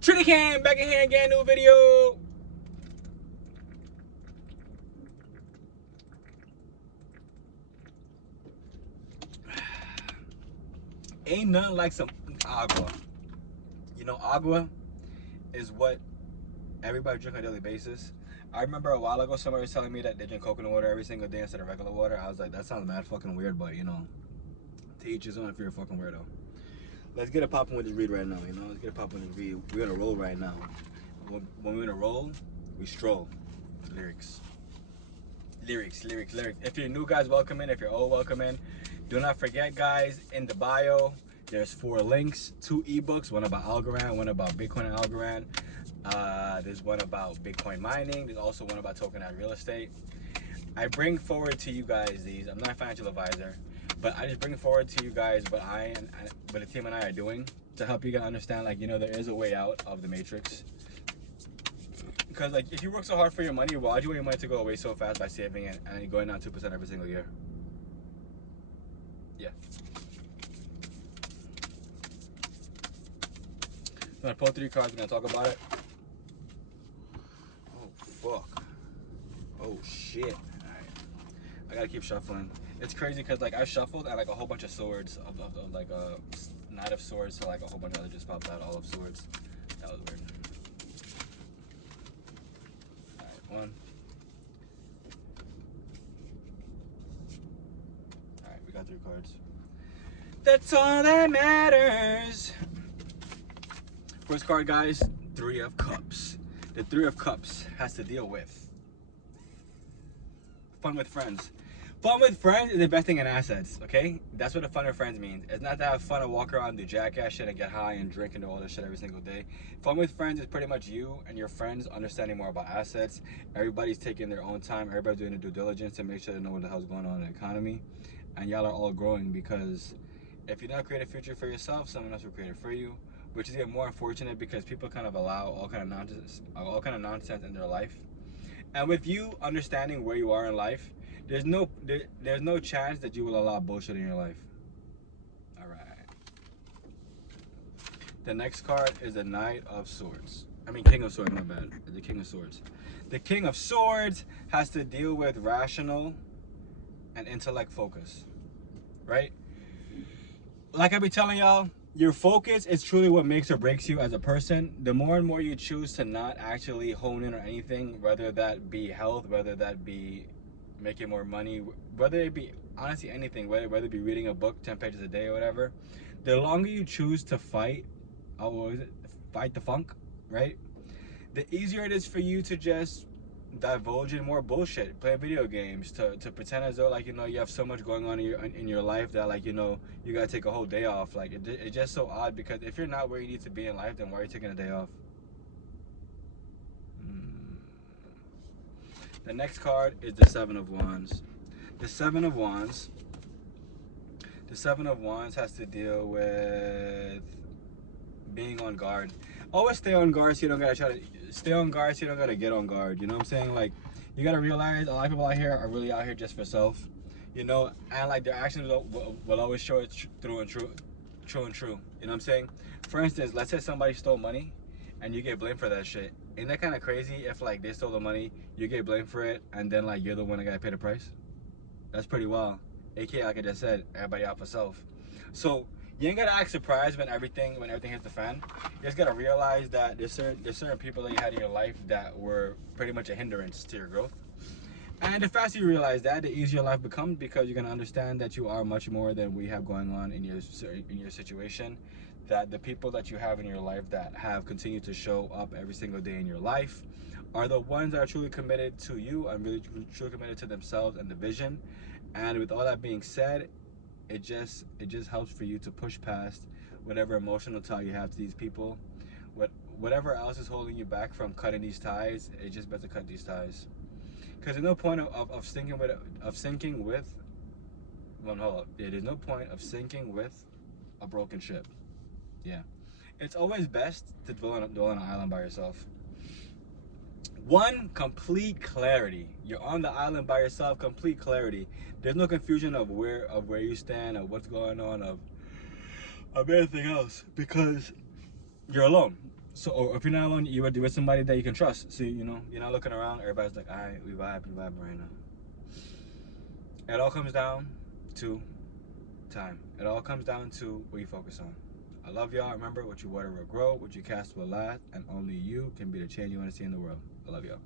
Trinity Cam back in here again, new video. Ain't nothing like some agua. You know, agua is what everybody drink on a daily basis. I remember a while ago somebody was telling me that they drink coconut water every single day instead of regular water. I was like, that sounds mad fucking weird, but you know, to each his own if you're a fucking weirdo. Let's get it popping with this read right now, you know? Let's get it popping with this read. We're gonna roll right now. When we're gonna roll, we stroll. Lyrics. Lyrics. If you're new, guys, welcome in. If you're old, welcome in. Do not forget, guys, in the bio, there's 4 links, 2 ebooks, one about Algorand, one about Bitcoin Algorand. There's one about Bitcoin mining. There's also one about tokenized real estate. I bring forward to you guys these. I'm not a financial advisor, but I just bring forward to you guys what what the team and I are doing to help you guys understand, like, you know, there is a way out of the matrix. Because, like, if you work so hard for your money, why do you want your money to go away so fast by saving it and going down 2% every single year? Yeah. I'm gonna pull 3 cards. We're gonna talk about it. Oh fuck. Oh shit. All right. I gotta keep shuffling. It's crazy because, like, I shuffled and like a whole bunch of swords of like a knight of swords to like a whole bunch of other just popped out, all of swords. That was weird. All right, 1. All right, we got 3 cards. That's all that matters. First card, guys, 3 of Cups. The 3 of Cups has to deal with fun with friends. Fun with friends is investing in assets, okay? That's what the fun with friends means. It's not to have fun and walk around, do jackass shit and get high and drink and do all this shit every single day. Fun with friends is pretty much you and your friends understanding more about assets. Everybody's taking their own time. Everybody's doing their due diligence to make sure they know what the hell's going on in the economy. And y'all are all growing, because if you don't create a future for yourself, someone else will create it for you. Which is even more unfortunate because people kind of allow all kind of nonsense in their life. And with you understanding where you are in life, there's no chance that you will allow bullshit in your life. All right. The next card is the Knight of Swords. I mean, King of Swords, my bad. The King of Swords. The King of Swords has to deal with rational and intellect focus, right? Like I be telling y'all, your focus is truly what makes or breaks you as a person. The more and more you choose to not actually hone in on anything, whether that be health, whether that be making more money, whether it be honestly anything, whether it be reading a book 10 pages a day or whatever, the longer you choose to fight, fight the funk, right? The easier it is for you to just divulge in more bullshit, play video games, to pretend as though, like, you know, you have so much going on in your life that, like, you know, you gotta take a whole day off. Like, it's just so odd, because if you're not where you need to be in life, then why are you taking a day off? The next card is the 7 of Wands. The 7 of Wands has to deal with being on guard. Always stay on guard so you don't gotta get on guard. You know what I'm saying? Like, you gotta realize a lot of people out here are really out here just for self. You know, and like their actions will always show it true. You know what I'm saying? For instance, let's say somebody stole money and you get blamed for that shit. Ain't that kind of crazy if, like, they stole the money, you get blamed for it, and then, like, you're the one that gotta pay the price? That's pretty wild. AKA, like I just said, everybody out for self. So you ain't gotta act surprised when everything hits the fan. You just gotta realize that there's certain people that you had in your life that were pretty much a hindrance to your growth. And the faster you realize that, the easier life becomes, because you're gonna understand that you are much more than we have going on in your situation. That the people that you have in your life that have continued to show up every single day in your life are the ones that are truly committed to you and really truly committed to themselves and the vision. And with all that being said, it just helps for you to push past whatever emotional tie you have to these people. Whatever else is holding you back from cutting these ties, it's just better cut these ties. Because there's no point of sinking with well, hold up. There's no point of sinking with a broken ship. Yeah. It's always best to dwell on an island by yourself. One, complete clarity. You're on the island by yourself, complete clarity. There's no confusion of where you stand, of what's going on, of everything else, because you're alone. So, or if you're not alone, you're with somebody that you can trust. So, you know, you're not looking around. Everybody's like, all right, we vibing right now. It all comes down to time. It all comes down to what you focus on. I love y'all. Remember, what you water will grow, what you cast will last, and only you can be the change you want to see in the world. I love y'all.